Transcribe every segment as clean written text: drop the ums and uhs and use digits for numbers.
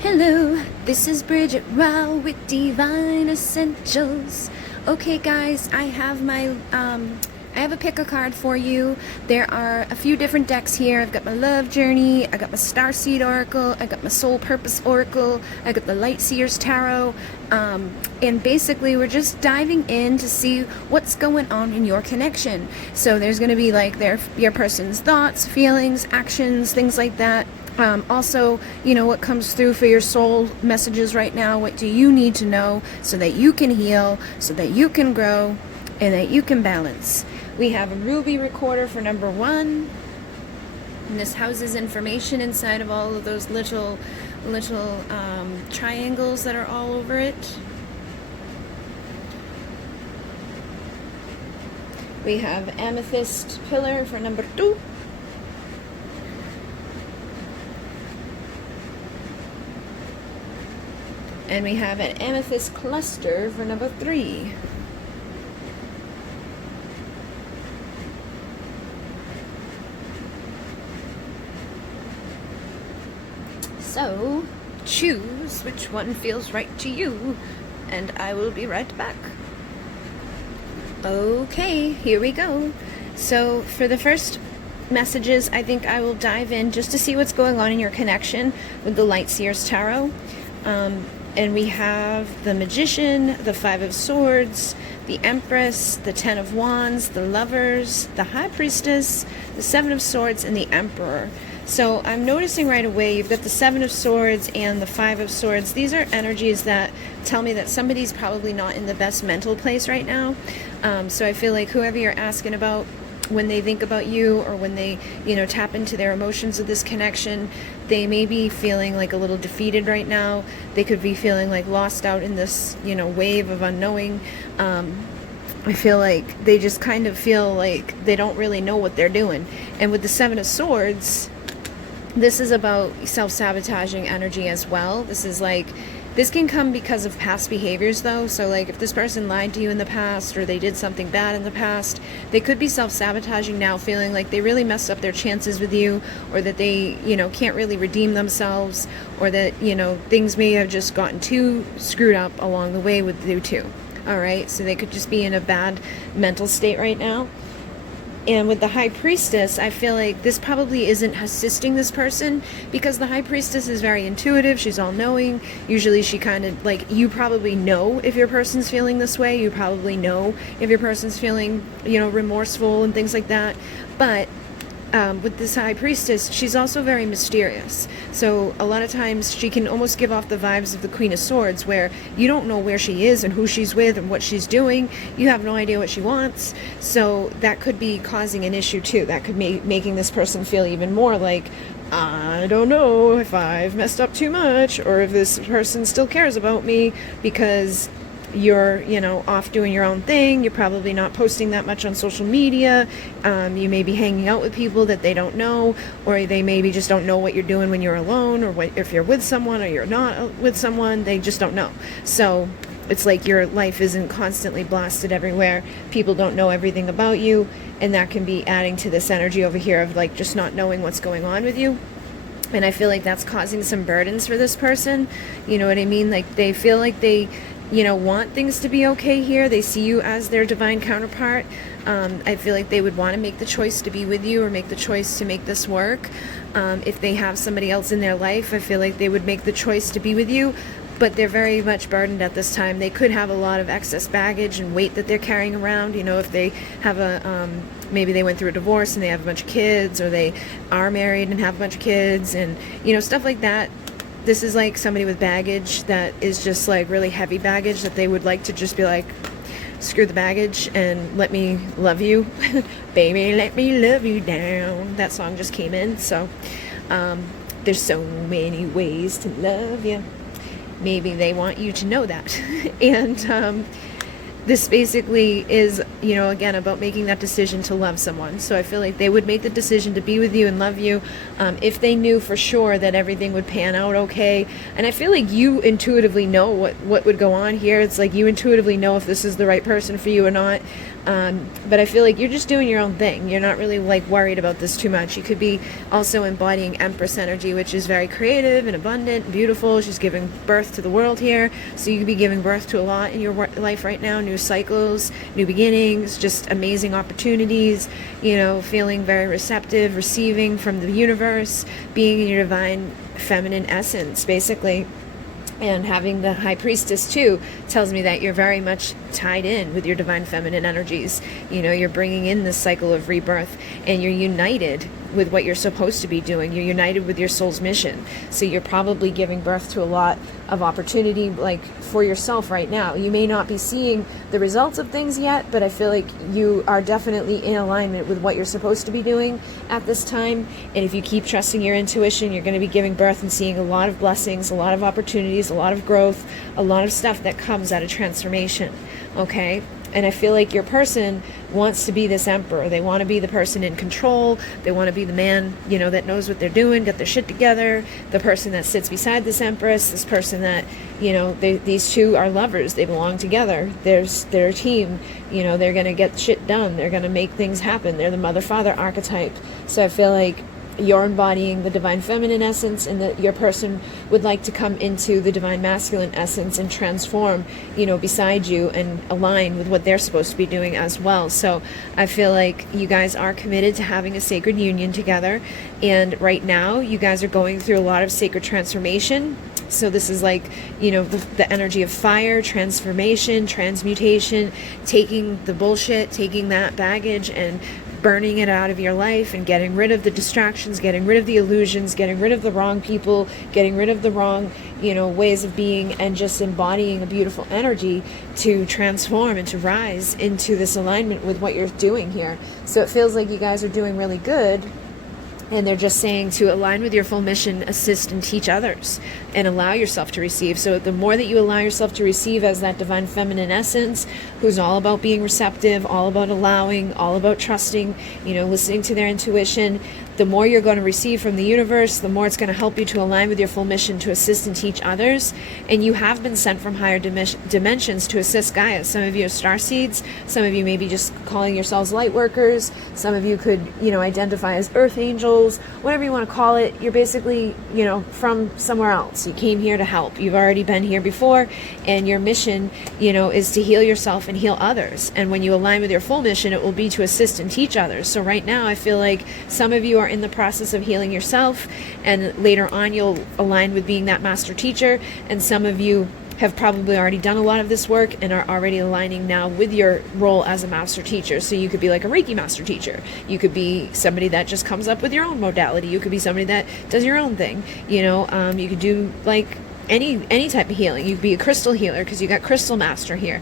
Hello, this is Bridget Rao with Divine Essentials. Okay guys, I have a pick a card for you. There are a few different decks here. I've got my Love Journey, I got my Starseed Oracle, I got my Soul Purpose Oracle, I got the Light Seers Tarot, and basically we're just diving in to see what's going on in your connection. So there's going to be like your person's thoughts, feelings, actions, things like that. Also, you know, what comes through for your soul messages right now. What do you need to know so that you can heal, so that you can grow, and that you can balance? We have a ruby recorder for number 1. And this houses information inside of all of those little triangles that are all over it. We have amethyst pillar for number 2. And we have an amethyst cluster for number 3. So, choose which one feels right to you, and I will be right back. Okay, here we go. So, for the first messages, I think I will dive in just to see what's going on in your connection with the Light Seers Tarot. And we have the Magician, the 5 of Swords, the Empress, the 10 of Wands, the Lovers, the High Priestess, the 7 of Swords, and the Emperor. So I'm noticing right away you've got the 7 of Swords and the 5 of Swords. These are energies that tell me that somebody's probably not in the best mental place right now. So I feel like whoever you're asking about, when they think about you or when they, you know, tap into their emotions of this connection, they may be feeling like a little defeated right now. They could be feeling like lost out in this, you know, wave of unknowing. I feel like they just kind of feel like they don't really know what they're doing. And with the 7 of Swords, this is about self-sabotaging energy as well. This can come because of past behaviors though. So like if this person lied to you in the past or they did something bad in the past, they could be self-sabotaging now, feeling like they really messed up their chances with you, or that they, you know, can't really redeem themselves, or that, you know, things may have just gotten too screwed up along the way with you too. All right, so they could just be in a bad mental state right now. And with the High Priestess, I feel like this probably isn't assisting this person, because the High Priestess is very intuitive. She's all-knowing. Usually she kind of, like, you probably know if your person's feeling this way. You probably know if your person's feeling, you know, remorseful and things like that. But with this High Priestess, she's also very mysterious. So a lot of times she can almost give off the vibes of the Queen of Swords, where you don't know where she is and who she's with and what she's doing. You have no idea what she wants. So that could be causing an issue too. That could be making this person feel even more like, I don't know if I've messed up too much, or if this person still cares about me, because you're, you know, off doing your own thing. You're probably not posting that much on social media. You may be hanging out with people that they don't know, or they maybe just don't know what you're doing when you're alone, or if you're with someone or you're not with someone. They just don't know. So it's like your life isn't constantly blasted everywhere. People don't know everything about you, and that can be adding to this energy over here of like just not knowing what's going on with you. And I feel like that's causing some burdens for this person. You know what I mean? Like they feel like they, you know, want things to be okay here. They see you as their divine counterpart. I feel like they would want to make the choice to be with you, or make the choice to make this work. If they have somebody else in their life, I feel like they would make the choice to be with you, but they're very much burdened at this time. They could have a lot of excess baggage and weight that they're carrying around. You know, if they have maybe they went through a divorce and they have a bunch of kids, or they are married and have a bunch of kids, and, you know, stuff like that. This is like somebody with baggage that is just like really heavy baggage that they would like to just be like, screw the baggage and let me love you. Baby, let me love you down. That song just came in. So there's so many ways to love you. Maybe they want you to know that. And this basically is, you know, again, about making that decision to love someone. So I feel like they would make the decision to be with you and love you if they knew for sure that everything would pan out okay. And I feel like you intuitively know what would go on here. It's like you intuitively know if this is the right person for you or not. But I feel like you're just doing your own thing. You're not really like worried about this too much. You could be also embodying Empress energy, which is very creative and abundant and beautiful. She's giving birth to the world here. So you could be giving birth to a lot in your life right now. New cycles, new beginnings, just amazing opportunities, you know, feeling very receptive, receiving from the universe, being in your divine feminine essence, basically. And having the High Priestess too tells me that you're very much tied in with your divine feminine energies. You know, you're bringing in this cycle of rebirth, and you're united with what you're supposed to be doing. You're united with your soul's mission. So you're probably giving birth to a lot of opportunity, like for yourself right now. You may not be seeing the results of things yet, but I feel like you are definitely in alignment with what you're supposed to be doing at this time. And if you keep trusting your intuition, you're going to be giving birth and seeing a lot of blessings, a lot of opportunities, a lot of growth, a lot of stuff that comes out of transformation. Okay? And I feel like your person wants to be this emperor. They want to be the person in control. They want to be the man, you know, that knows what they're doing, got their shit together. The person that sits beside this empress, this person that, you know, these two are lovers. They belong together. They're a team. You know, they're going to get shit done. They're going to make things happen. They're the mother-father archetype. So I feel like you're embodying the divine feminine essence, and that your person would like to come into the divine masculine essence and transform, you know, beside you and align with what they're supposed to be doing as well. So I feel like you guys are committed to having a sacred union together. And right now you guys are going through a lot of sacred transformation. So this is like, you know, the energy of fire, transformation, transmutation, taking the bullshit, taking that baggage and burning it out of your life and getting rid of the distractions, getting rid of the illusions, getting rid of the wrong people, getting rid of the wrong, you know, ways of being, and just embodying a beautiful energy to transform and to rise into this alignment with what you're doing here. So it feels like you guys are doing really good. And they're just saying to align with your full mission, assist and teach others, and allow yourself to receive. So the more that you allow yourself to receive as that divine feminine essence, who's all about being receptive, all about allowing, all about trusting, you know, listening to their intuition, the more you're going to receive from the universe, the more it's going to help you to align with your full mission to assist and teach others. And you have been sent from higher dimensions to assist Gaia. Some of you are starseeds. Some of you may be just calling yourselves light workers. Some of you could, you know, identify as earth angels, whatever you want to call it. You're basically, you know, from somewhere else. You came here to help. You've already been here before, and your mission, you know, is to heal yourself and heal others. And when you align with your full mission, it will be to assist and teach others. So right now, I feel like some of you are in the process of healing yourself, and later on you'll align with being that master teacher. And some of you have probably already done a lot of this work and are already aligning now with your role as a master teacher. So you could be like a Reiki master teacher. You could be somebody that just comes up with your own modality. You could be somebody that does your own thing. You know, you could do like any type of healing. You could be a crystal healer because you got crystal master here.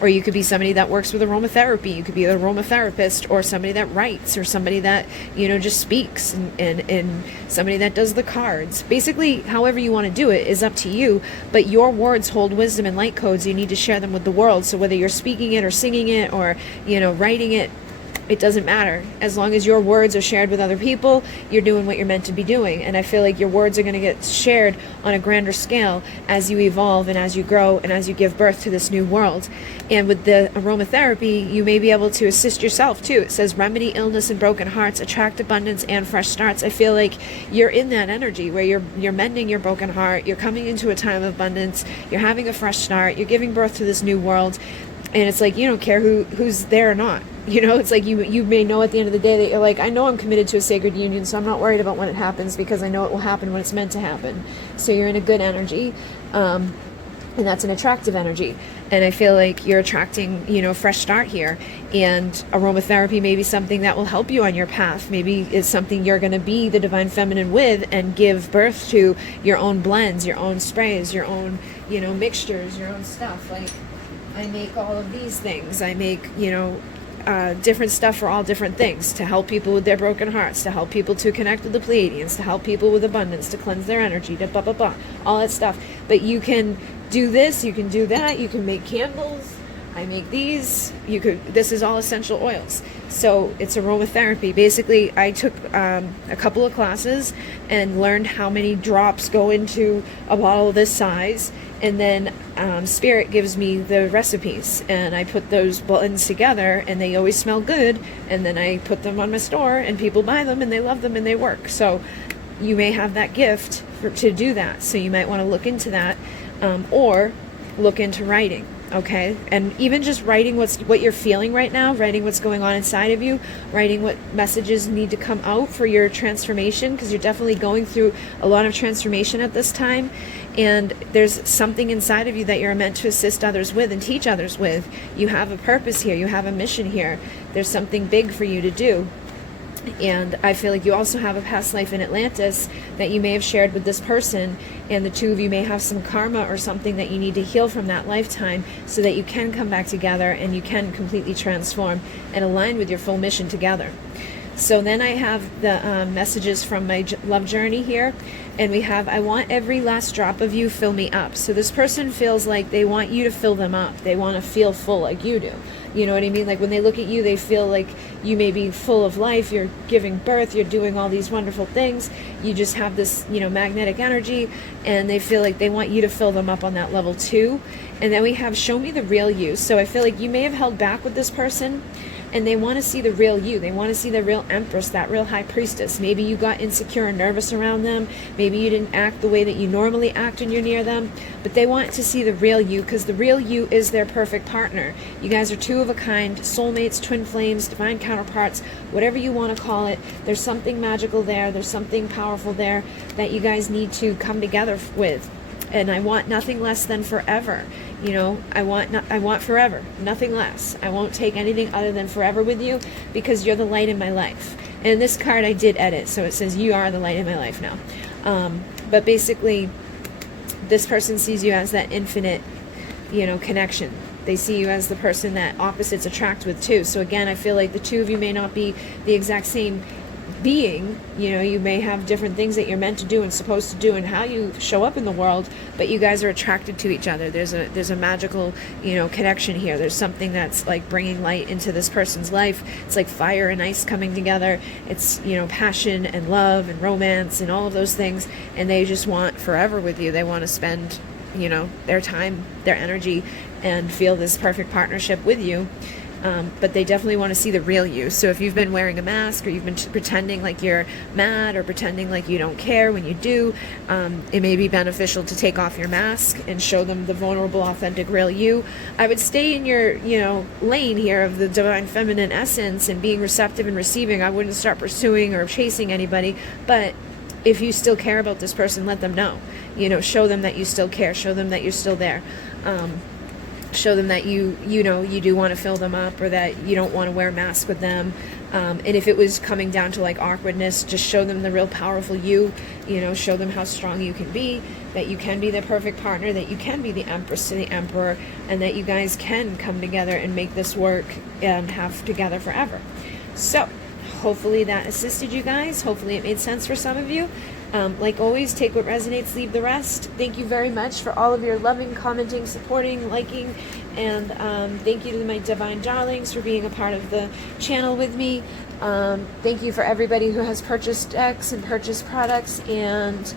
Or you could be somebody that works with aromatherapy. You could be an aromatherapist, or somebody that writes, or somebody that, you know, just speaks, and somebody that does the cards. Basically, however you want to do it is up to you, but your words hold wisdom and light codes. You need to share them with the world. So whether you're speaking it or singing it or, you know, writing it, it doesn't matter. As long as your words are shared with other people, you're doing what you're meant to be doing. And I feel like your words are going to get shared on a grander scale as you evolve and as you grow and as you give birth to this new world. And with the aromatherapy, you may be able to assist yourself too. It says remedy illness and broken hearts, attract abundance and fresh starts. I feel like you're in that energy where you're mending your broken heart, you're coming into a time of abundance, you're having a fresh start, you're giving birth to this new world. And it's like, you don't care who's there or not. You know, it's like you may know at the end of the day that you're like, I know I'm committed to a sacred union, so I'm not worried about when it happens because I know it will happen when it's meant to happen. So you're in a good energy, and that's an attractive energy. And I feel like you're attracting, you know, fresh start here. And aromatherapy may be something that will help you on your path. Maybe it's something you're going to be the divine feminine with and give birth to your own blends, your own sprays, your own, you know, mixtures, your own stuff. Like, I make all of these things. I make, you know, different stuff for all different things, to help people with their broken hearts, to help people to connect with the Pleiadians, to help people with abundance, to cleanse their energy, to all that stuff. But you can do this, you can do that, you can make candles, I make these. This is all essential oils. So it's aromatherapy. Basically, I took a couple of classes and learned how many drops go into a bottle of this size. And then Spirit gives me the recipes, and I put those blends together, and they always smell good. And then I put them on my store, and people buy them, and they love them, and they work. So you may have that gift to do that. So you might want to look into that, or look into writing. Okay, and even just writing what you're feeling right now, writing what's going on inside of you, writing what messages need to come out for your transformation, because you're definitely going through a lot of transformation at this time, and there's something inside of you that you're meant to assist others with and teach others with. You have a purpose here, you have a mission here, there's something big for you to do. And I feel like you also have a past life in Atlantis that you may have shared with this person, and the two of you may have some karma or something that you need to heal from that lifetime so that you can come back together and you can completely transform and align with your full mission together. So then I have the messages from my love journey here, and we have, I want every last drop of you, fill me up. So this person feels like they want you to fill them up. They want to feel full like you do. You know what I mean? Like when they look at you, they feel like you may be full of life, you're giving birth, you're doing all these wonderful things. You just have this, magnetic energy, and they feel like they want you to fill them up on that level too. And then we have, show me the real you. So I feel like you may have held back with this person, and they want to see the real you. They want to see the real empress, that real high priestess. Maybe you got insecure and nervous around them. Maybe you didn't act the way that you normally act when you're near them. But they want to see the real you, because the real you is their perfect partner. You guys are two of a kind, soulmates, twin flames, divine counterparts, whatever you want to call it. There's something magical there. There's something powerful there that you guys need to come together with. And I want nothing less than forever. I want forever, nothing less. I won't take anything other than forever with you, because you're the light in my life. And this card I did edit, so it says you are the light in my life now. But basically, this person sees you as that infinite, connection. They see you as the person that opposites attract with too. So again, I feel like the two of you may not be the exact same being. You may have different things that you're meant to do and supposed to do and how you show up in the world, but you guys are attracted to each other. There's a magical connection here. There's something that's like bringing light into this person's life. It's like fire and ice coming together. It's passion and love and romance and all of those things, and they just want forever with you. They want to spend their time, their energy, and feel this perfect partnership with you. But they definitely want to see the real you. So if you've been wearing a mask, or you've been pretending like you're mad, or pretending like you don't care when you do, it may be beneficial to take off your mask and show them the vulnerable, authentic, real you. I would stay in your, lane here of the divine feminine essence and being receptive and receiving. I wouldn't start pursuing or chasing anybody, but if you still care about this person, let them know. Show them that you still care. Show them that you're still there. Show them that you do want to fill them up, or that you don't want to wear a mask with them. And if it was coming down to like awkwardness, just show them the real powerful you. Show them how strong you can be, that you can be the perfect partner, that you can be the empress to the emperor, and that you guys can come together and make this work and have together forever. So hopefully that assisted you guys. Hopefully it made sense for some of you. Like always, take what resonates, leave the rest. Thank you very much for all of your loving, commenting, supporting, liking, and thank you to my divine darlings for being a part of the channel with me. Thank you for everybody who has purchased decks and purchased products and,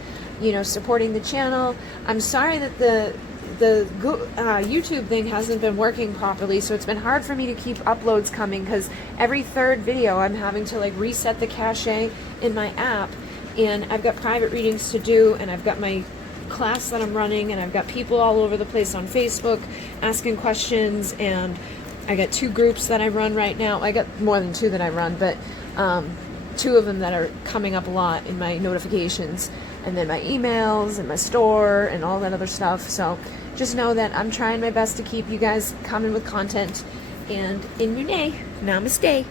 supporting the channel. I'm sorry that the YouTube thing hasn't been working properly, so it's been hard for me to keep uploads coming, because every third video I'm having to reset the cache in my app. And I've got private readings to do, and I've got my class that I'm running, and I've got people all over the place on Facebook asking questions, and I got 2 groups that I run right now. I got more than 2 that I run, but 2 of them that are coming up a lot in my notifications, and then my emails and my store and all that other stuff. So just know that I'm trying my best to keep you guys coming with content. And in Mune, namaste.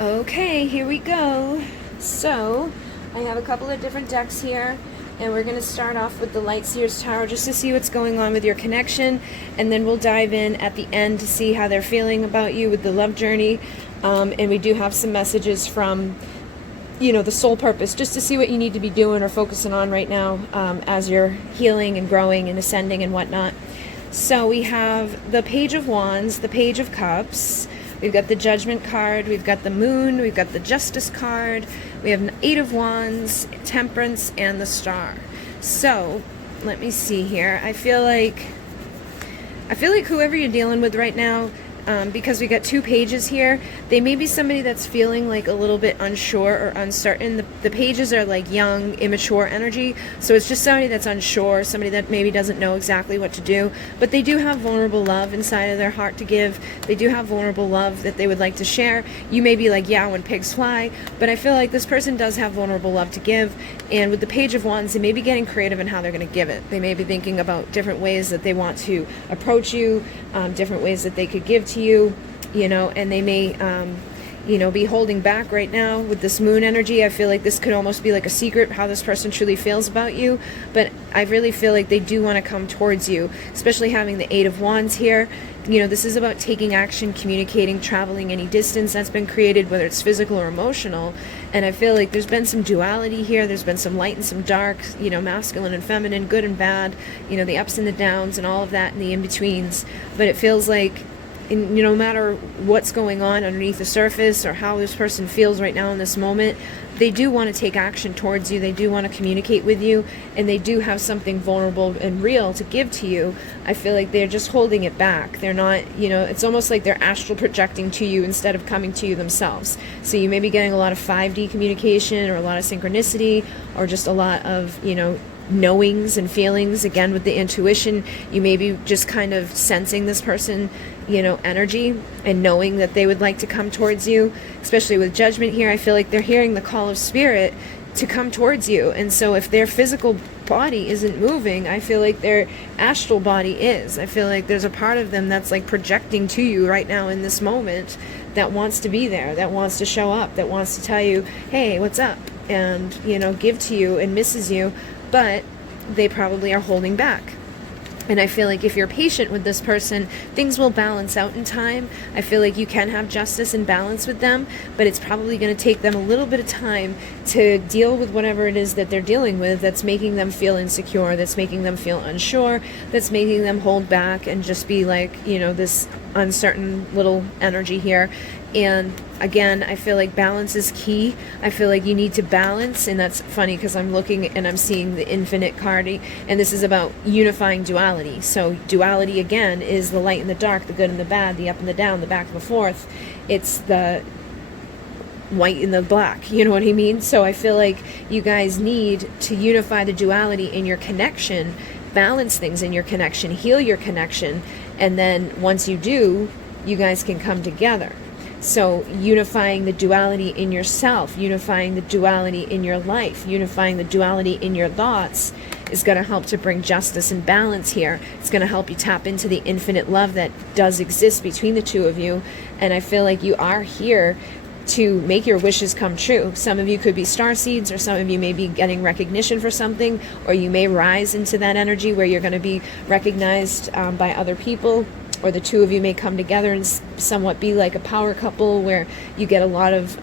Okay, here we go. So I have a couple of different decks here, and we're going to start off with the Light Seers Tarot just to see what's going on with your connection, and then we'll dive in at the end to see how they're feeling about you with the love journey. And we do have some messages from the soul purpose, just to see what you need to be doing or focusing on right now as you're healing and growing and ascending and whatnot. So we have the Page of Wands, the Page of Cups, we've got the Judgment card, we've got the Moon, we've got the Justice card, we have an Eight of Wands, Temperance, and the Star. So let me see here. I feel like whoever you're dealing with right now, because we got two pages here, they may be somebody that's feeling like a little bit unsure or uncertain. The pages are like young, immature energy, so it's just somebody that's unsure, somebody that maybe doesn't know exactly what to do, but they do have vulnerable love inside of their heart to give. They do have vulnerable love that they would like to share. You may be like, yeah, when pigs fly, but I feel like this person does have vulnerable love to give, and with the Page of Wands, they may be getting creative in how they're going to give it. They may be thinking about different ways that they want to approach you, different ways that they could give to you, you know, and they may, you know, be holding back right now with this Moon energy. I feel like this could almost be like a secret how this person truly feels about you, but I really feel like they do want to come towards you, especially having the Eight of Wands here. You know, this is about taking action, communicating, traveling any distance that's been created, whether it's physical or emotional. And I feel like there's been some duality here. There's been some light and some dark, you know, masculine and feminine, good and bad, you know, the ups and the downs and all of that and the in-betweens. But it feels like, no matter what's going on underneath the surface or how this person feels right now in this moment, they do want to take action towards you. They do want to communicate with you, and they do have something vulnerable and real to give to you. I feel like they're just holding it back. They're not, you know, it's almost like they're astral projecting to you instead of coming to you themselves. So you may be getting a lot of 5D communication or a lot of synchronicity or just a lot of, you know, knowings and feelings. Again, with the intuition, you may be just kind of sensing this person, you know, energy and knowing that they would like to come towards you. Especially with Judgment here, I feel like they're hearing the call of spirit to come towards you. And so if their physical body isn't moving, I feel like their astral body is. I feel like there's a part of them that's like projecting to you right now in this moment that wants to be there, that wants to show up, that wants to tell you, hey, what's up? And, you know, give to you and misses you, but they probably are holding back. And I feel like if you're patient with this person, things will balance out in time. I feel like you can have justice and balance with them, but it's probably going to take them a little bit of time to deal with whatever it is that they're dealing with that's making them feel insecure, that's making them feel unsure, that's making them hold back and just be like, you know, this uncertain little energy here. And again, I feel like balance is key. I feel like you need to balance, and that's funny because I'm looking and I'm seeing the Infinite card, and this is about unifying duality. So duality, again, is the light and the dark, the good and the bad, the up and the down, the back and the forth. It's the white and the black, you know what I mean? So I feel like you guys need to unify the duality in your connection, balance things in your connection, heal your connection, and then once you do, you guys can come together. So unifying the duality in yourself, unifying the duality in your life, unifying the duality in your thoughts is going to help to bring justice and balance here. It's going to help you tap into the infinite love that does exist between the two of you. And I feel like you are here to make your wishes come true. Some of you could be starseeds, or some of you may be getting recognition for something, or you may rise into that energy where you're going to be recognized by other people. Or the two of you may come together and somewhat be like a power couple where you get a lot of,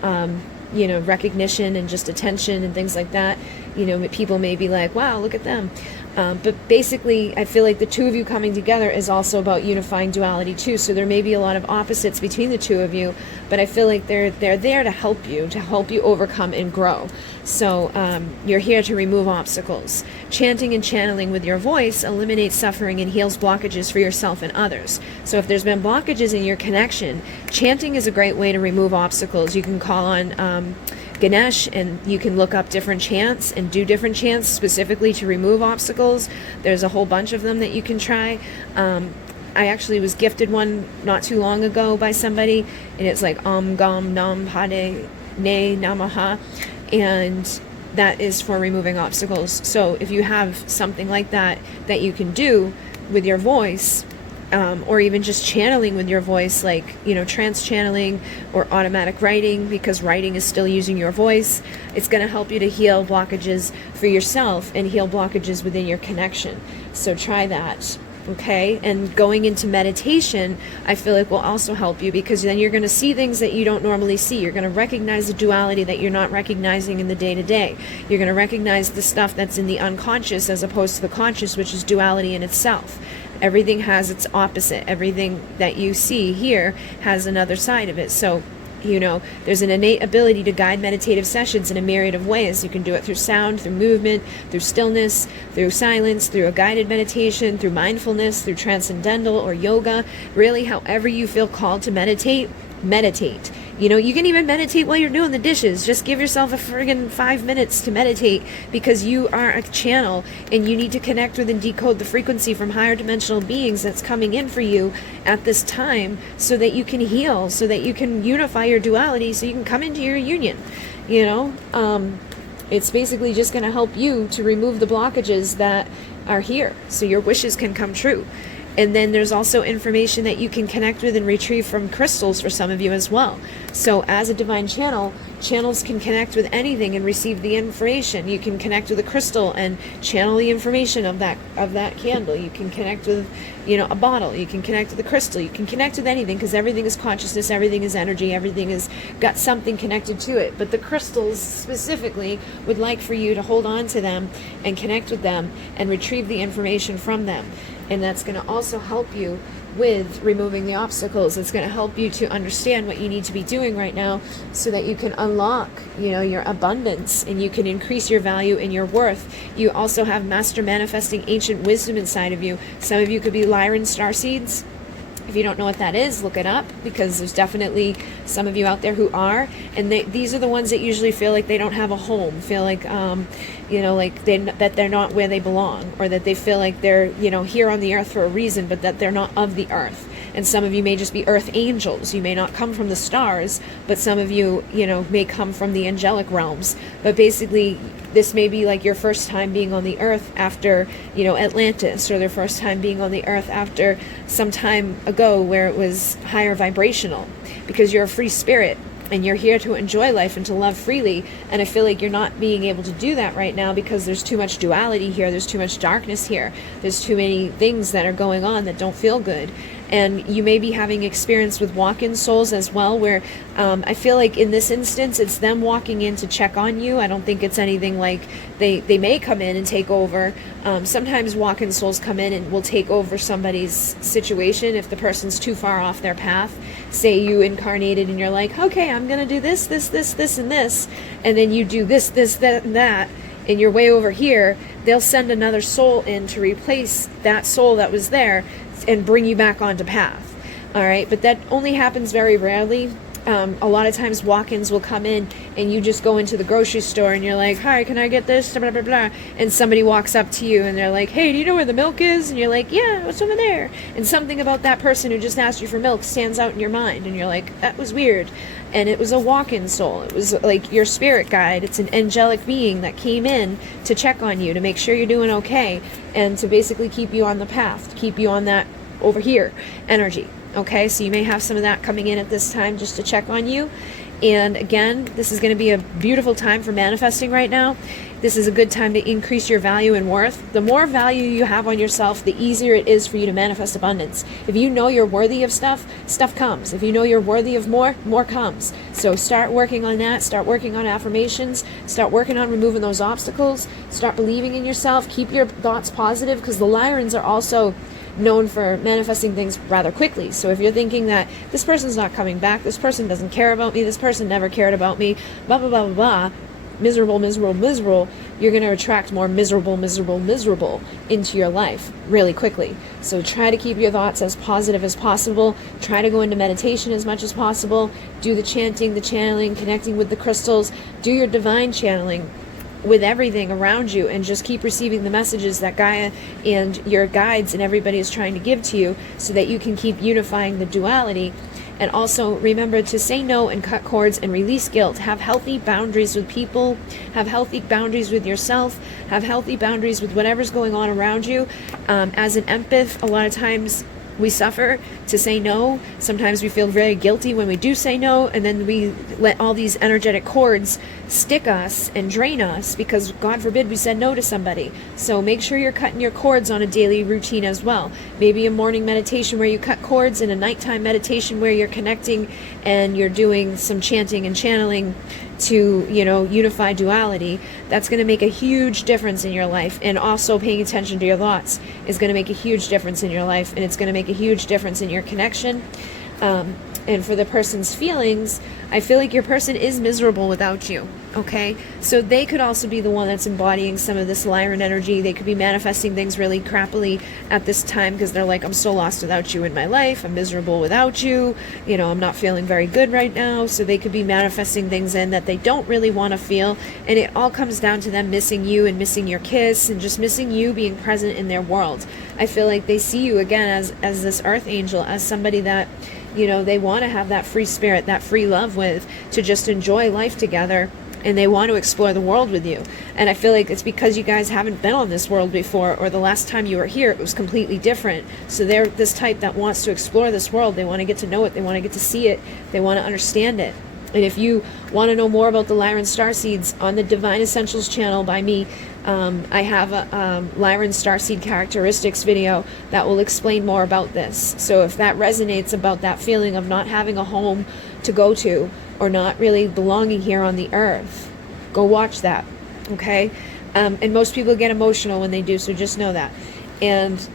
you know, recognition and just attention and things like that. You know, people may be like, wow, look at them. But basically, I feel like the two of you coming together is also about unifying duality too. So there may be a lot of opposites between the two of you, but I feel like they're there to help you overcome and grow. So you're here to remove obstacles. Chanting and channeling with your voice eliminates suffering and heals blockages for yourself and others. So if there's been blockages in your connection, chanting is a great way to remove obstacles. You can call on Ganesh, and you can look up different chants and do different chants specifically to remove obstacles. There's a whole bunch of them that you can try. I actually was gifted one not too long ago by somebody, and it's like Gam Nam Hade Ne Namaha, and that is for removing obstacles. So if you have something like that that you can do with your voice, or even just channeling with your voice, like, you know, trance channeling or automatic writing, because writing is still using your voice, it's going to help you to heal blockages for yourself and heal blockages within your connection. So try that. Okay, and going into meditation, I feel like will also help you, because then you're going to see things that you don't normally see. You're going to recognize the duality that you're not recognizing in the day-to-day. You're going to recognize the stuff that's in the unconscious as opposed to the conscious, which is duality in itself. Everything has its opposite. Everything that you see here has another side of it. So, you know, there's an innate ability to guide meditative sessions in a myriad of ways. You can do it through sound, through movement, through stillness, through silence, through a guided meditation, through mindfulness, through transcendental or yoga. Really, however you feel called to meditate, meditate. You know, you can even meditate while you're doing the dishes. Just give yourself a friggin' 5 minutes to meditate, because you are a channel and you need to connect with and decode the frequency from higher dimensional beings that's coming in for you at this time, so that you can heal, so that you can unify your duality, so you can come into your union. You know, it's basically just going to help you to remove the blockages that are here so your wishes can come true. And then there's also information that you can connect with and retrieve from crystals for some of you as well. So as a divine channel, channels can connect with anything and receive the information. You can connect with a crystal and channel the information of that candle. You can connect with, you know, a bottle. You can connect with a crystal. You can connect with anything, because everything is consciousness, everything is energy, everything has got something connected to it. But the crystals specifically would like for you to hold on to them and connect with them and retrieve the information from them. And that's going to also help you with removing the obstacles. It's going to help you to understand what you need to be doing right now, so that you can unlock, you know, your abundance, and you can increase your value and your worth. You also have master manifesting ancient wisdom inside of you. Some of you could be Lyran starseeds. If you don't know what that is, look it up, because there's definitely some of you out there who are, and these are the ones that usually feel like they don't have a home, feel like, you know, like that they're not where they belong, or that they feel like they're, you know, here on the earth for a reason, but that they're not of the earth. And some of you may just be earth angels. You may not come from the stars, but some of you, you know, may come from the angelic realms. But basically, this may be like your first time being on the earth after, you know, Atlantis, or their first time being on the earth after some time ago where it was higher vibrational, because you're a free spirit and you're here to enjoy life and to love freely. And I feel like you're not being able to do that right now, because there's too much duality here. There's too much darkness here. There's too many things that are going on that don't feel good. And you may be having experience with walk-in souls as well, where I feel like in this instance, it's them walking in to check on you. I don't think it's anything like they may come in and take over. Sometimes walk-in souls come in and will take over somebody's situation if the person's too far off their path. Say you incarnated and you're like, okay, I'm going to do this, this, and this. And then you do this, that, and that. And you're way over here. They'll send another soul in to replace that soul that was there and bring you back onto path. All right, but that only happens very rarely. A lot of times walk-ins will come in and you just go into the grocery store and you're like, hi, can I get this? Blah, blah, blah. And somebody walks up to you and they're like, hey, do you know where the milk is? And you're like, yeah, it's over there. And something about that person who just asked you for milk stands out in your mind. And you're like, that was weird. And it was a walk-in soul. It was like your spirit guide. It's an angelic being that came in to check on you, to make sure you're doing okay, and to basically keep you on the path, to keep you on that over here energy. Okay, so you may have some of that coming in at this time just to check on you. And again, this is going to be a beautiful time for manifesting right now. This is a good time to increase your value and worth. The more value you have on yourself, the easier it is for you to manifest abundance. If you know you're worthy of stuff, stuff comes. If you know you're worthy of more, more comes. So start working on that. Start working on affirmations. Start working on removing those obstacles. Start believing in yourself. Keep your thoughts positive, because the Lyrans are also known for manifesting things rather quickly. So if you're thinking that this person's not coming back, this person doesn't care about me, this person never cared about me, blah, blah, blah, blah, blah, miserable, miserable, miserable, you're going to attract more miserable, miserable, miserable into your life really quickly. So try to keep your thoughts as positive as possible. Try to go into meditation as much as possible. Do the chanting, the channeling, connecting with the crystals. Do your divine channeling with everything around you, and just keep receiving the messages that Gaia and your guides and everybody is trying to give to you, so that you can keep unifying the duality. And also remember to say no and cut cords and release guilt. Have healthy boundaries with people. Have healthy boundaries with yourself. Have healthy boundaries with whatever's going on around you. As an empath, a lot of times we suffer to say no. Sometimes we feel very guilty when we do say no, and then we let all these energetic cords stick us and drain us because, God forbid, we said no to somebody. So make sure you're cutting your cords on a daily routine as well. Maybe a morning meditation where you cut cords, and a nighttime meditation where you're connecting and you're doing some chanting and channeling, to, you know, unify duality, that's going to make a huge difference in your life. And also paying attention to your thoughts is going to make a huge difference in your life, and it's going to make a huge difference in your connection. And for the person's feelings, I feel like your person is miserable without you, okay? So they could also be the one that's embodying some of this Lyran energy. They could be manifesting things really crappily at this time because they're like, I'm so lost without you in my life. I'm miserable without you. You know, I'm not feeling very good right now. So they could be manifesting things in that they don't really want to feel. And it all comes down to them missing you and missing your kiss and just missing you being present in their world. I feel like they see you again as this earth angel, as somebody that, you know, they want to have that free spirit, that free love with, to just enjoy life together, and they want to explore the world with you. And I feel like it's because you guys haven't been on this world before, or the last time you were here, it was completely different. So they're this type that wants to explore this world. They want to get to know it. They want to get to see it. They want to understand it. And if you want to know more about the Lyran Starseeds, on the Divine Essentials channel by me, I have a Lyran Starseed characteristics video that will explain more about this. So if that resonates about that feeling of not having a home to go to, or not really belonging here on the earth, go watch that, okay? And most people get emotional when they do, so just know that. And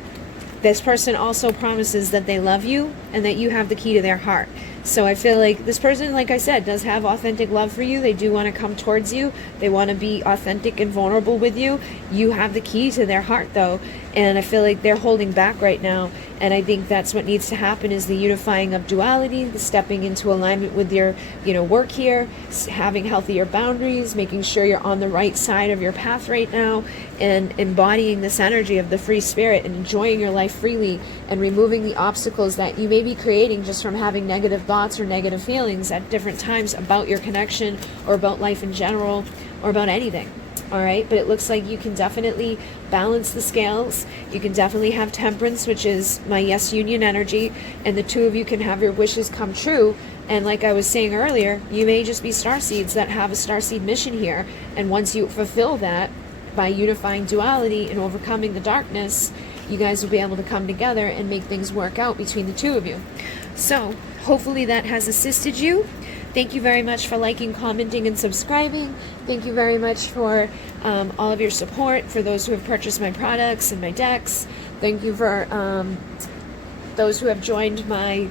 this person also promises that they love you and that you have the key to their heart. So I feel like this person, like I said, does have authentic love for you. They do want to come towards you. They want to be authentic and vulnerable with you. You have the key to their heart, though. And I feel like they're holding back right now. And I think that's what needs to happen, is the unifying of duality, the stepping into alignment with your, you know, work here, having healthier boundaries, making sure you're on the right side of your path right now, and embodying this energy of the free spirit and enjoying your life freely, and removing the obstacles that you may be creating just from having negative thoughts or negative feelings at different times about your connection, or about life in general, or about anything. All right, but it looks like you can definitely balance the scales. You can definitely have temperance, which is my yes union energy, and the two of you can have your wishes come true. And like I was saying earlier, you may just be starseeds that have a starseed mission here, and once you fulfill that by unifying duality and overcoming the darkness, you guys will be able to come together and make things work out between the two of you. So hopefully that has assisted you. Thank you very much for liking, commenting, and subscribing. Thank you very much for all of your support, for those who have purchased my products and my decks. Thank you for those who have joined my,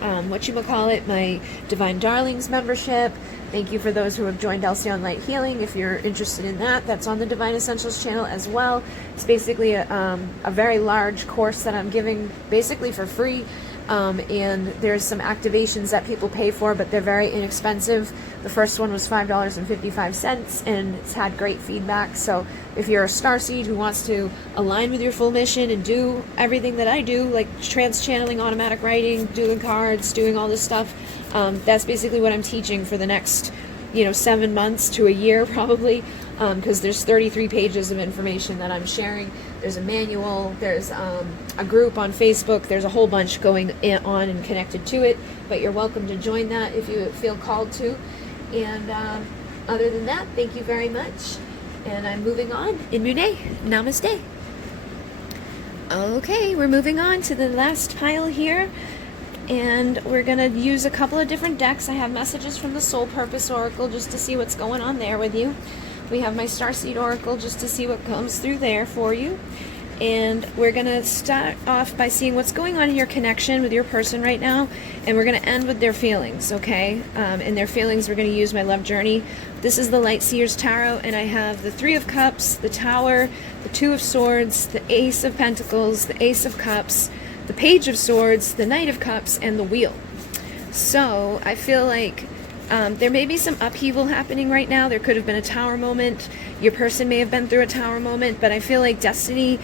my Divine Darlings membership. Thank you for those who have joined Alcyon Light Healing. If you're interested in that, that's on the Divine Essentials channel as well. It's basically a very large course that I'm giving basically for free. And there's some activations that people pay for, but they're very inexpensive. The first one was $5.55, and it's had great feedback. So if you're a starseed who wants to align with your full mission and do everything that I do, like trans-channeling, automatic writing, doing cards, doing all this stuff, that's basically what I'm teaching for the next, 7 months to a year probably, because there's 33 pages of information that I'm sharing. There's a manual, there's a group on Facebook, there's a whole bunch going on and connected to it, but you're welcome to join that if you feel called to. And other than that, thank you very much, and I'm moving on. In Mune, namaste. Okay, we're moving on to the last pile here, and we're going to use a couple of different decks. I have messages from the Soul Purpose Oracle just to see what's going on there with you. We have my Starseed Oracle just to see what comes through there for you. And we're going to start off by seeing what's going on in your connection with your person right now. And we're going to end with their feelings, okay? And their feelings, we're going to use my love journey. This is the Light Seers Tarot, and I have the Three of Cups, the Tower, the Two of Swords, the Ace of Pentacles, the Ace of Cups, the Page of Swords, the Knight of Cups, and the Wheel. So I feel like there may be some upheaval happening right now. There could have been a tower moment. Your person may have been through a tower moment, but I feel like destiny,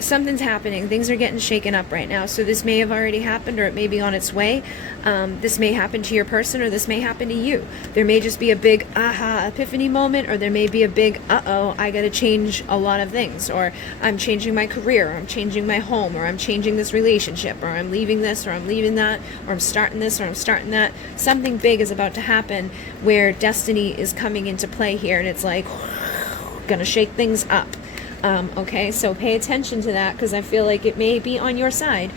something's happening. Things are getting shaken up right now. So this may have already happened, or it may be on its way. This may happen to your person, or this may happen to you. There may just be a big aha epiphany moment, or there may be a big uh-oh, I gotta change a lot of things, or I'm changing my career, or I'm changing my home, or I'm changing this relationship, or I'm leaving this, or I'm leaving that, or I'm starting this, or I'm starting that. Something big is about to happen where destiny is coming into play here, and it's like gonna shake things up. Okay, so pay attention to that, because I feel like it may be on your side,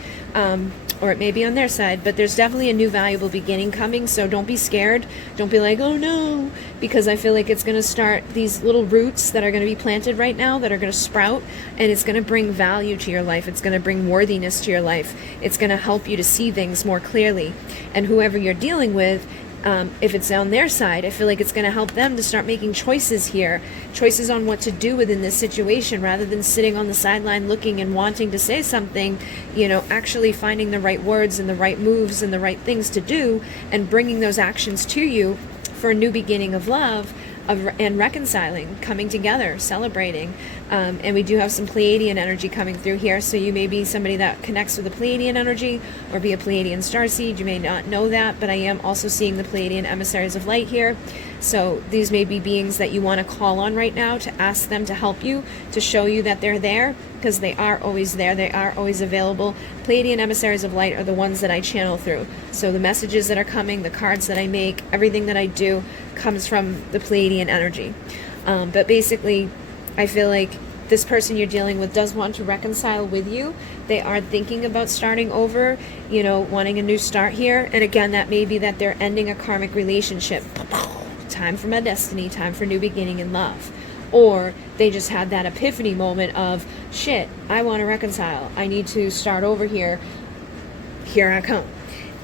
or it may be on their side, but there's definitely a new valuable beginning coming. So don't be scared. Don't be like, oh no, because I feel like it's going to start these little roots that are going to be planted right now that are going to sprout, and it's going to bring value to your life. It's going to bring worthiness to your life. It's going to help you to see things more clearly. And whoever you're dealing with, if it's on their side, I feel like it's going to help them to start making choices here, choices on what to do within this situation, rather than sitting on the sideline looking and wanting to say something, actually finding the right words and the right moves and the right things to do, and bringing those actions to you for a new beginning of love, and reconciling, coming together, celebrating. And we do have some Pleiadian energy coming through here, so you may be somebody that connects with the Pleiadian energy, or be a Pleiadian starseed. You may not know that, but I am also seeing the Pleiadian emissaries of light here. So these may be beings that you want to call on right now, to ask them to help you, to show you that they're there, because they are always there. They are always available. Pleiadian emissaries of light are the ones that I channel through. So the messages that are coming, the cards that I make, everything that I do comes from the Pleiadian energy. But basically, I feel like this person you're dealing with does want to reconcile with you. They are thinking about starting over, wanting a new start here. And again, that may be that they're ending a karmic relationship. Time for my destiny, time for new beginning in love. Or they just had that epiphany moment of, shit, I want to reconcile. I need to start over here. Here I come.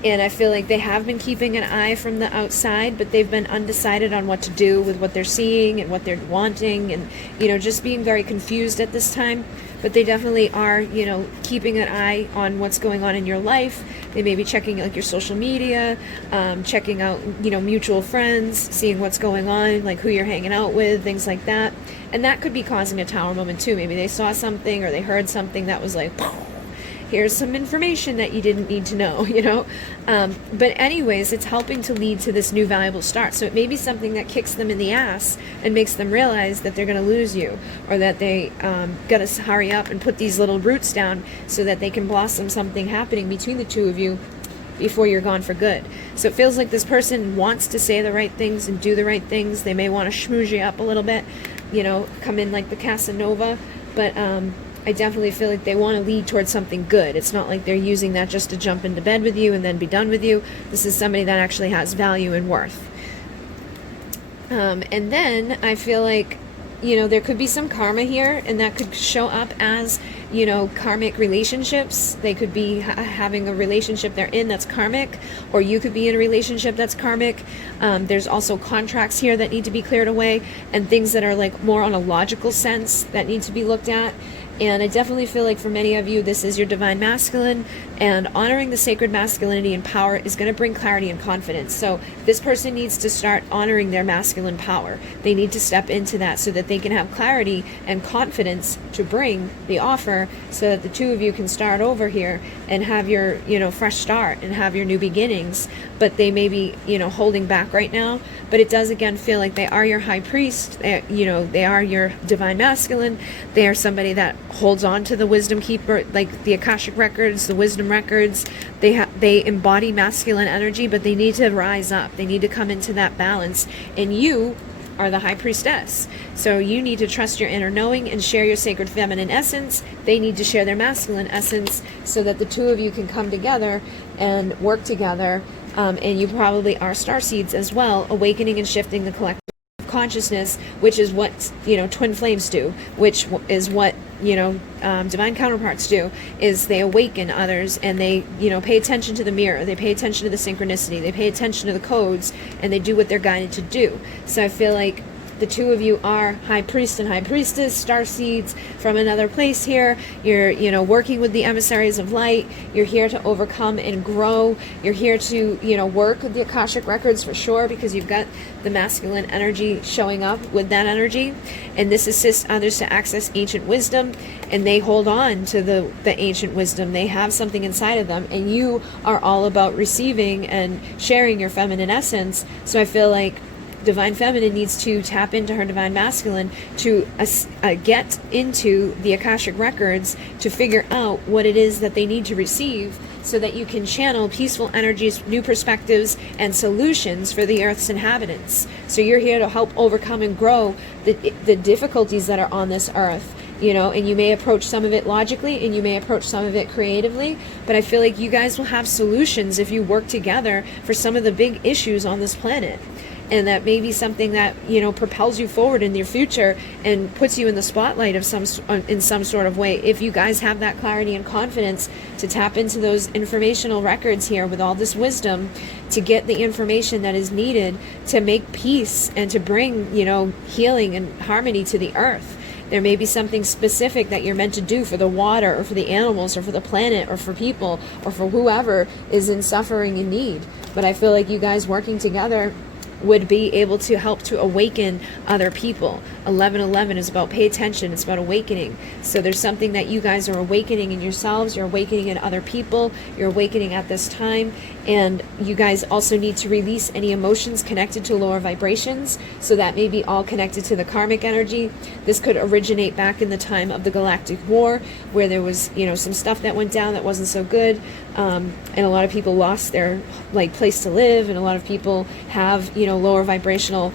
And I feel like they have been keeping an eye from the outside, but they've been undecided on what to do with what they're seeing and what they're wanting, and, just being very confused at this time. But they definitely are, keeping an eye on what's going on in your life. They may be checking like your social media, checking out, mutual friends, seeing what's going on, like who you're hanging out with, things like that. And that could be causing a tower moment too. Maybe they saw something or they heard something that was like, here's some information that you didn't need to know, But anyways, it's helping to lead to this new valuable start. So it may be something that kicks them in the ass and makes them realize that they're going to lose you, or that they got to hurry up and put these little roots down so that they can blossom something happening between the two of you before you're gone for good. So it feels like this person wants to say the right things and do the right things. They may want to schmooze you up a little bit, come in like the Casanova, but I definitely feel like they want to lead towards something good. It's not like they're using that just to jump into bed with you and then be done with you. This is somebody that actually has value and worth. And then I feel like, there could be some karma here, and that could show up as, karmic relationships. They could be having a relationship they're in that's karmic, or you could be in a relationship that's karmic. There's also contracts here that need to be cleared away, and things that are like more on a logical sense that need to be looked at. And I definitely feel like for many of you, this is your divine masculine, and honoring the sacred masculinity and power is going to bring clarity and confidence. So this person needs to start honoring their masculine power. They need to step into that so that they can have clarity and confidence to bring the offer, so that the two of you can start over here and have your, fresh start and have your new beginnings. But they may be, holding back right now. But it does again feel like they are your high priest. They are your divine masculine. They are somebody that holds on to the wisdom keeper, like the Akashic records, the wisdom records. They embody masculine energy, but they need to rise up. They need to come into that balance. And you are the high priestess. So you need to trust your inner knowing and share your sacred feminine essence. They need to share their masculine essence, so that the two of you can come together and work together. And you probably are starseeds as well, awakening and shifting the collective consciousness, which is what twin flames do, which is what divine counterparts do, is they awaken others, and they pay attention to the mirror, they pay attention to the synchronicity, they pay attention to the codes, and they do what they're guided to do. So I feel like the two of you are high priest and high priestess, starseeds from another place here. You're working with the emissaries of light. You're here to overcome and grow. You're here to work with the Akashic records for sure, because you've got the masculine energy showing up with that energy, and this assists others to access ancient wisdom, and they hold on to the ancient wisdom. They have something inside of them, and you are all about receiving and sharing your feminine essence. So I feel like divine feminine needs to tap into her divine masculine to get into the Akashic records to figure out what it is that they need to receive, so that you can channel peaceful energies, new perspectives, and solutions for the Earth's inhabitants. So you're here to help overcome and grow the difficulties that are on this Earth. you know, and you may approach some of it logically and you may approach some of it creatively, but I feel like you guys will have solutions if you work together for some of the big issues on this planet. And that may be something that, you know, propels you forward in your future and puts you in the spotlight of in some sort of way. If you guys have that clarity and confidence to tap into those informational records here with all this wisdom to get the information that is needed to make peace and to bring, you know, healing and harmony to the earth. There may be something specific that you're meant to do for the water or for the animals or for the planet or for people or for whoever is in suffering and need. But I feel like you guys working together would be able to help to awaken other people. 1111 is about pay attention. It's about awakening. So there's something that you guys are awakening in yourselves. You're awakening in other people. You're awakening at this time. And you guys also need to release any emotions connected to lower vibrations. So that may be all connected to the karmic energy. This could originate back in the time of the Galactic War, where there was, you know, some stuff that went down that wasn't so good. And a lot of people lost their place to live, and a lot of people have, you know, lower vibrational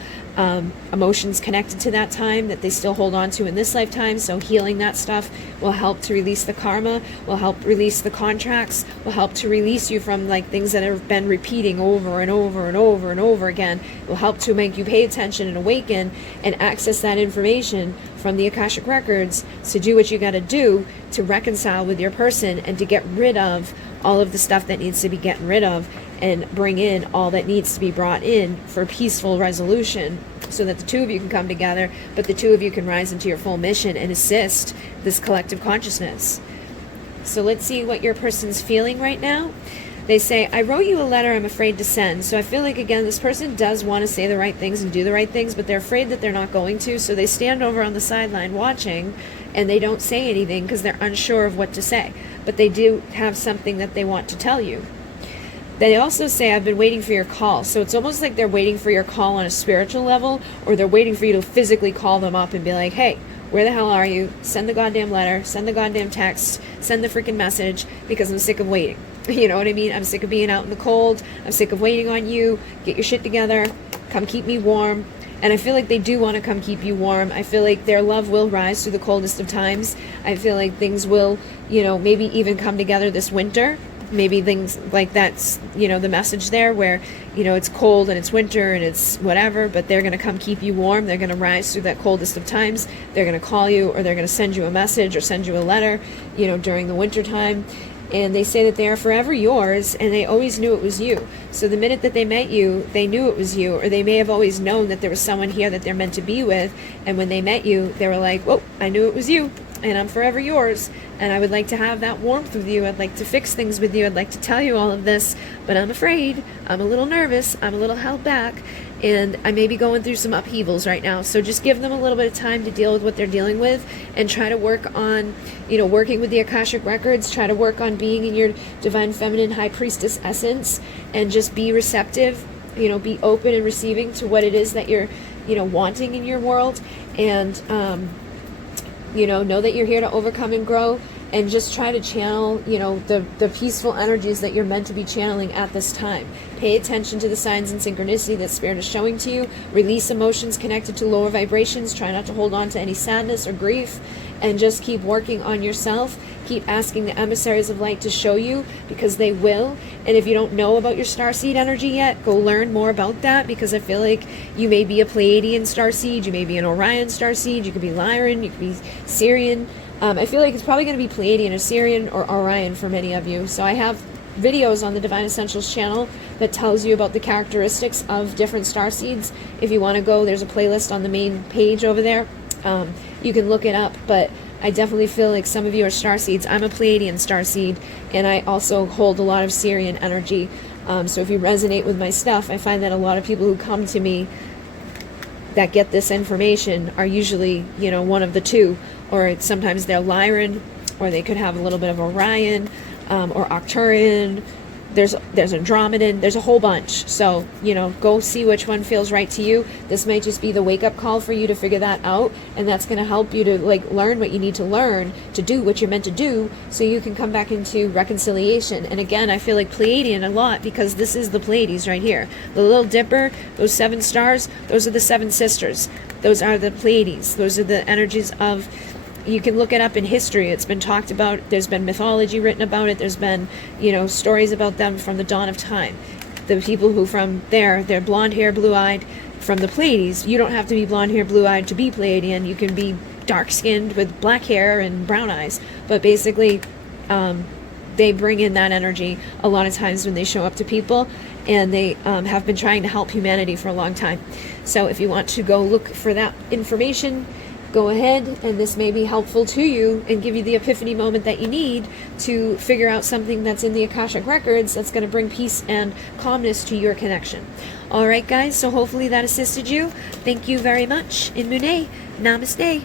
emotions connected to that time that they still hold on to in this lifetime. So healing that stuff will help to release the karma, will help release the contracts, will help to release you from things that have been repeating over and over and over and over again. It will help to make you pay attention and awaken and access that information from the Akashic Records to do what you got to do to reconcile with your person and to get rid of all of the stuff that needs to be gotten rid of and bring in all that needs to be brought in for peaceful resolution, so that the two of you can come together, but the two of you can rise into your full mission and assist this collective consciousness. So let's see what your person's feeling right now. They say, I wrote you a letter I'm afraid to send. So I feel like, again, this person does want to say the right things and do the right things, but they're afraid that they're not going to. So they stand over on the sideline watching, and they don't say anything because they're unsure of what to say. But they do have something that they want to tell you. They also say, I've been waiting for your call. So it's almost like they're waiting for your call on a spiritual level, or they're waiting for you to physically call them up and be like, hey, where the hell are you? Send the goddamn letter, send the goddamn text, send the freaking message, because I'm sick of waiting. You know what I mean? I'm sick of being out in the cold. I'm sick of waiting on you. Get your shit together. Come keep me warm. And I feel like they do want to come keep you warm. I feel like their love will rise through the coldest of times. I feel like things will, you know, maybe even come together this winter. Maybe things like that's, you know, the message there where, you know, it's cold and it's winter and it's whatever, but they're going to come keep you warm. They're going to rise through that coldest of times. They're going to call you, or they're going to send you a message or send you a letter, you know, during the winter time. And they say that they are forever yours, and they always knew it was you. So the minute that they met you, they knew it was you, or they may have always known that there was someone here that they're meant to be with. And when they met you, they were like, whoa, I knew it was you, and I'm forever yours. And I would like to have that warmth with you. I'd like to fix things with you. I'd like to tell you all of this, but I'm afraid. I'm a little nervous. I'm a little held back. And I may be going through some upheavals right now. So just give them a little bit of time to deal with what they're dealing with, and try to work on, you know, working with the Akashic Records. Try to work on being in your divine feminine high priestess essence, and just be receptive, you know, be open and receiving to what it is that you're, you know, wanting in your world. And, you know that you're here to overcome and grow, and just try to channel, you know, the peaceful energies that you're meant to be channeling at this time. Pay attention to the signs and synchronicity that Spirit is showing to you. Release emotions connected to lower vibrations. Try not to hold on to any sadness or grief, and just keep working on yourself. Keep asking the emissaries of light to show you, because they will. And if you don't know about your starseed energy yet, go learn more about that, because I feel like you may be a Pleiadian starseed, you may be an Orion starseed, you could be Lyran, you could be Sirian. I feel like it's probably going to be Pleiadian or Sirian or Orion for many of you. So I have videos on the Divine Essentials channel that tells you about the characteristics of different starseeds. If you want to go, there's a playlist on the main page over there. You can look it up, but I definitely feel like some of you are starseeds. I'm a Pleiadian starseed, and I also hold a lot of Sirian energy. So if you resonate with my stuff, I find that a lot of people who come to me that get this information are usually, you know, one of the two, or sometimes they're Lyran, or they could have a little bit of Orion, or Arcturian. There's Andromedan. There's a whole bunch. So, you know, go see which one feels right to you. This might just be the wake-up call for you to figure that out, and that's going to help you to, like, learn what you need to learn to do what you're meant to do, so you can come back into reconciliation. And again, I feel like Pleiadian a lot, because this is the Pleiades right here. The Little Dipper, those 7 stars, those are the 7 sisters. Those are the Pleiades. Those are the energies of you can look it up in history. It's been talked about. There's been mythology written about it. There's been, stories about them from the dawn of time. The people who from there, they're blonde hair, blue-eyed, from the Pleiades. You don't have to be blonde hair, blue-eyed to be Pleiadian. You can be dark-skinned with black hair and brown eyes. But basically, they bring in that energy a lot of times when they show up to people, and they have been trying to help humanity for a long time. So if you want to go look for that information, go ahead, and this may be helpful to you and give you the epiphany moment that you need to figure out something that's in the Akashic Records that's going to bring peace and calmness to your connection. All right, guys, so hopefully that assisted you. Thank you very much. In Mune, Namaste.